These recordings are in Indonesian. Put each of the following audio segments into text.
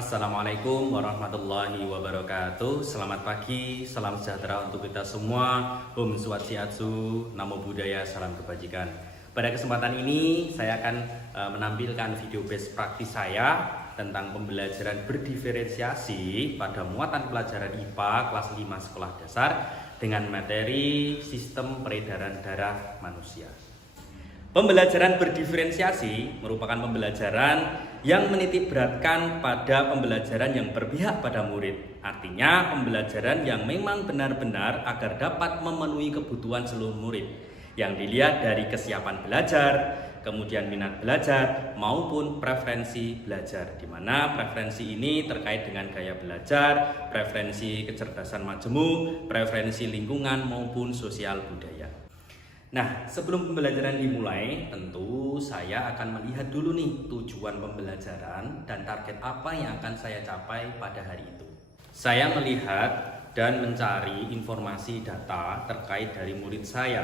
Assalamualaikum warahmatullahi wabarakatuh. Selamat pagi, salam sejahtera untuk kita semua. Om Swastiastu, Namo Buddhaya, salam kebajikan. Pada kesempatan ini saya akan menampilkan video best practice saya tentang pembelajaran berdiferensiasi pada muatan pelajaran IPA kelas 5 sekolah dasar dengan materi sistem peredaran darah manusia. Pembelajaran berdiferensiasi merupakan pembelajaran yang menitik beratkan pada pembelajaran yang berpihak pada murid. Artinya pembelajaran yang memang benar-benar agar dapat memenuhi kebutuhan seluruh murid, yang dilihat dari kesiapan belajar, kemudian minat belajar maupun preferensi belajar, di mana preferensi ini terkait dengan gaya belajar, preferensi kecerdasan majemuk, preferensi lingkungan maupun sosial budaya. Nah, sebelum pembelajaran dimulai, tentu saya akan melihat dulu nih tujuan pembelajaran dan target apa yang akan saya capai pada hari itu. Saya melihat dan mencari informasi data terkait dari murid saya.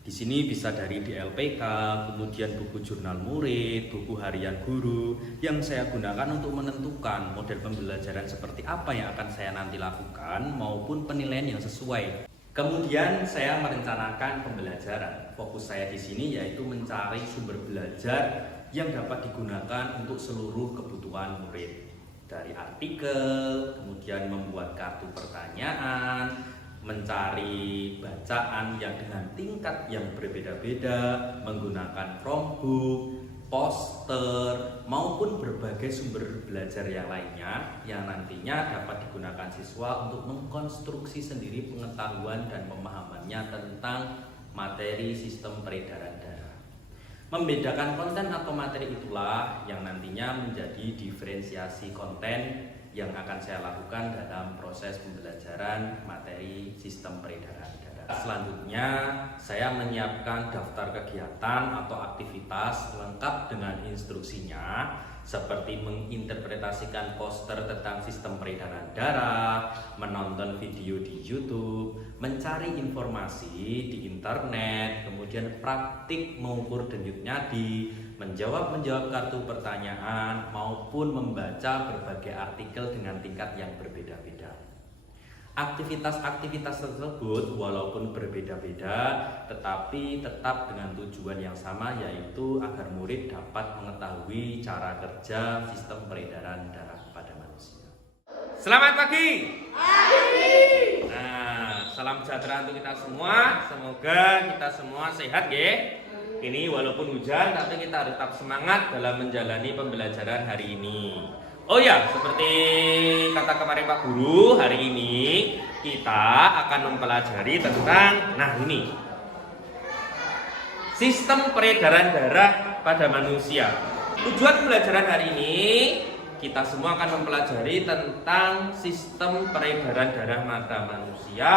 Di sini bisa dari DLPK, kemudian buku jurnal murid, buku harian guru yang saya gunakan untuk menentukan model pembelajaran seperti apa yang akan saya nanti lakukan maupun penilaian yang sesuai. Kemudian saya merencanakan pembelajaran. Fokus saya di sini yaitu mencari sumber belajar yang dapat digunakan untuk seluruh kebutuhan murid. Dari artikel, kemudian membuat kartu pertanyaan, mencari bacaan yang dengan tingkat yang berbeda-beda, menggunakan Chromebook, poster, maupun berbagai sumber belajar yang lainnya yang nantinya dapat digunakan siswa untuk mengkonstruksi sendiri pengetahuan dan pemahamannya tentang materi sistem peredaran darah. Membedakan konten atau materi itulah yang nantinya menjadi diferensiasi konten yang akan saya lakukan dalam proses pembelajaran materi sistem peredaran darah. Selanjutnya, saya menyiapkan daftar kegiatan atau aktivitas lengkap dengan instruksinya, seperti menginterpretasikan poster tentang sistem peredaran darah, menonton video di YouTube, mencari informasi di internet, kemudian praktik mengukur denyut nadi, menjawab kartu pertanyaan, maupun membaca berbagai artikel dengan tingkat yang berbeda-beda. Aktivitas-aktivitas tersebut walaupun berbeda-beda tetapi tetap dengan tujuan yang sama, yaitu agar murid dapat mengetahui cara kerja sistem peredaran darah pada manusia. Selamat pagi. Nah, salam sejahtera untuk kita semua. Semoga kita semua sehat ya. Ini walaupun hujan tapi kita harus tetap semangat dalam menjalani pembelajaran hari ini. Oh ya, seperti kata kemarin Pak Guru, hari ini kita akan mempelajari tentang, ini sistem peredaran darah pada manusia. Tujuan pembelajaran hari ini, kita semua akan mempelajari tentang sistem peredaran darah pada manusia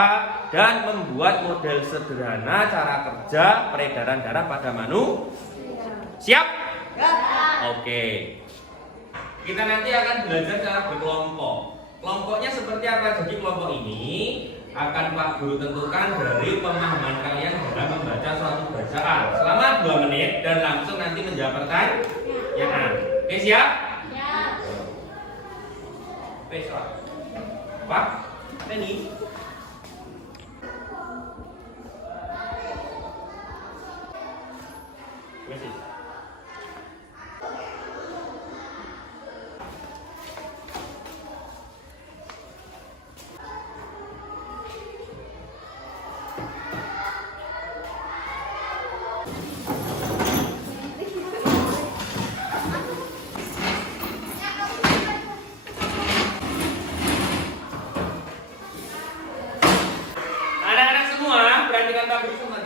dan membuat model sederhana cara kerja peredaran darah pada manusia. Siap? Ya. Oke. Kita nanti akan belajar cara berkelompok. Kelompoknya seperti apa? Jadi kelompok ini akan Pak Guru tentukan dari pemahaman kalian dalam membaca suatu bacaan selama 2 menit dan langsung nanti menjawab pertanyaan. Oke, siap? Ya. Besok. Pak, ini.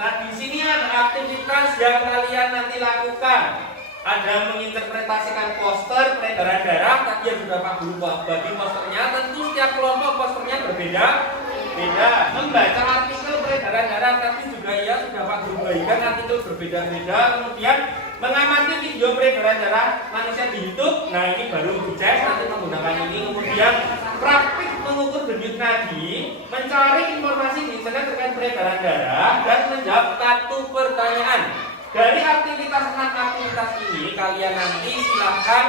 Di sini ada aktivitas yang kalian nanti lakukan. Ada menginterpretasikan poster peredaran darah, tadi yang sudah Pak Guru bagi posternya. Tentu setiap kelompok posternya berbeda. Membaca artikel peredaran darah, tadi juga sudah Pak Guru bagikan artikel berbeda-beda. Kemudian mengamati video peredaran darah manusia di YouTube. Nah, ini baru dicek nanti menggunakan ini. Kemudian praktik mengukur denyut nadi, mencari informasi di internet terkait peredaran darah, dan menjawab kartu pertanyaan. Dari aktivitas 6 aktivitas ini, kalian nanti silahkan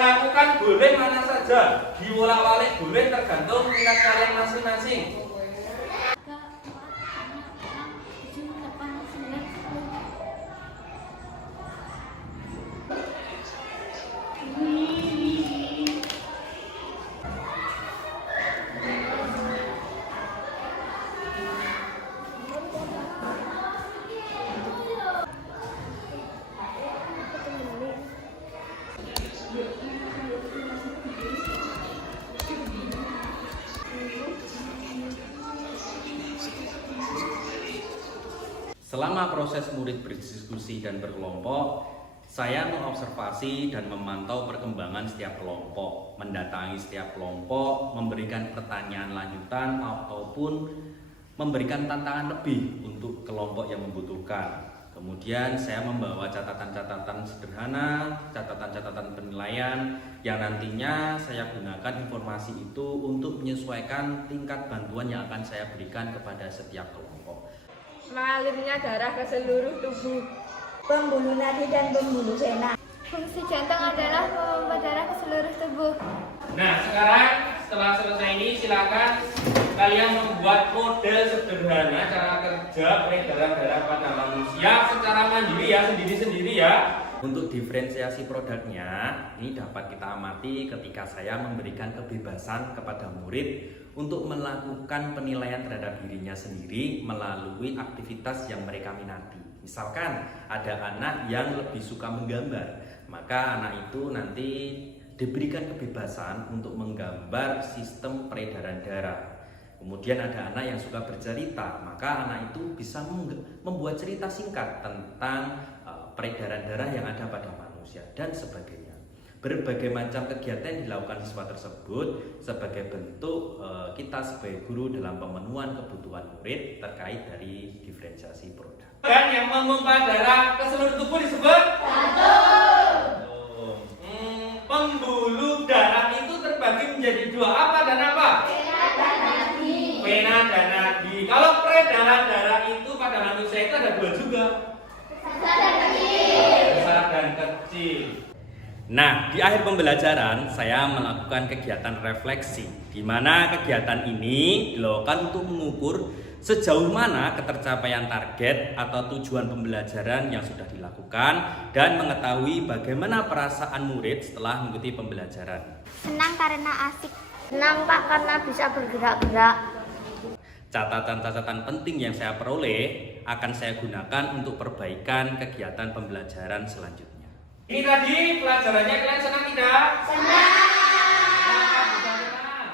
melakukan boleh mana saja, diwolak-walik boleh tergantung minat kalian masing-masing. Selama proses murid berdiskusi dan berkelompok, saya mengobservasi dan memantau perkembangan setiap kelompok, mendatangi setiap kelompok, memberikan pertanyaan lanjutan ataupun memberikan tantangan lebih untuk kelompok yang membutuhkan. Kemudian saya membawa catatan-catatan sederhana, catatan-catatan penilaian yang nantinya saya gunakan informasi itu untuk menyesuaikan tingkat bantuan yang akan saya berikan kepada setiap kelompok. Mengalirnya darah ke seluruh tubuh. Pembuluh nadi dan pembuluh vena. Fungsi jantung adalah memompa darah ke seluruh tubuh. Nah, sekarang setelah selesai ini silakan kalian membuat model sederhana cara kerja peredaran darah pada manusia secara mandiri ya, sendiri-sendiri ya. Untuk diferensiasi produknya, ini dapat kita amati ketika saya memberikan kebebasan kepada murid untuk melakukan penilaian terhadap dirinya sendiri melalui aktivitas yang mereka minati. Misalkan ada anak yang lebih suka menggambar, maka anak itu nanti diberikan kebebasan untuk menggambar sistem peredaran darah. Kemudian ada anak yang suka bercerita, maka anak itu bisa membuat cerita singkat tentang peredaran darah yang ada pada manusia dan sebagainya. Berbagai macam kegiatan dilakukan siswa tersebut sebagai bentuk kita sebagai guru dalam pemenuhan kebutuhan murid terkait dari diferensiasi produk. Dan yang memompa darah ke seluruh tubuh disebut jantung. Pembuluh darah itu terbagi menjadi dua, apa dan apa? Vena dan nadi. Vena dan nadi. Kalau peredaran darah itu pada manusia itu ada dua juga. Besar dan kecil. Nah, di akhir pembelajaran saya melakukan kegiatan refleksi, di mana kegiatan ini dilakukan untuk mengukur sejauh mana ketercapaian target atau tujuan pembelajaran yang sudah dilakukan dan mengetahui bagaimana perasaan murid setelah mengikuti pembelajaran. Senang karena asik. Senang Pak karena bisa bergerak-gerak. Catatan-catatan penting yang saya peroleh akan saya gunakan untuk perbaikan kegiatan pembelajaran selanjutnya. Ini tadi pelajarannya, kalian senang tidak? Senang. Kenapa bisa senang?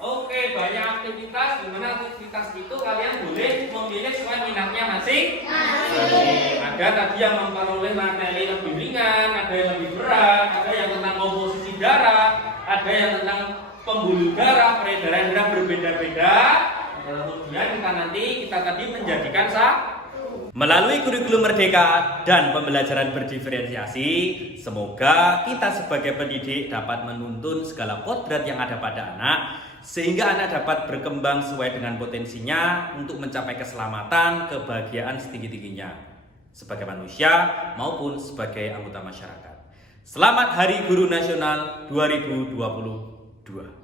Oke, banyak aktivitas. Di mana aktivitas itu kalian boleh memilih sesuai minatnya masing-masing. Ada tadi yang memperoleh materi lebih ringan, ada yang lebih berat, ada yang tentang komposisi darah, ada yang tentang pembuluh darah, peredaran darah berbeda-beda. Kemudian kita tadi menjadikan melalui kurikulum merdeka dan pembelajaran berdiferensiasi, semoga kita sebagai pendidik dapat menuntun segala kodrat yang ada pada anak sehingga anak dapat berkembang sesuai dengan potensinya untuk mencapai keselamatan, kebahagiaan setinggi-tingginya sebagai manusia maupun sebagai anggota masyarakat. Selamat Hari Guru Nasional 2022.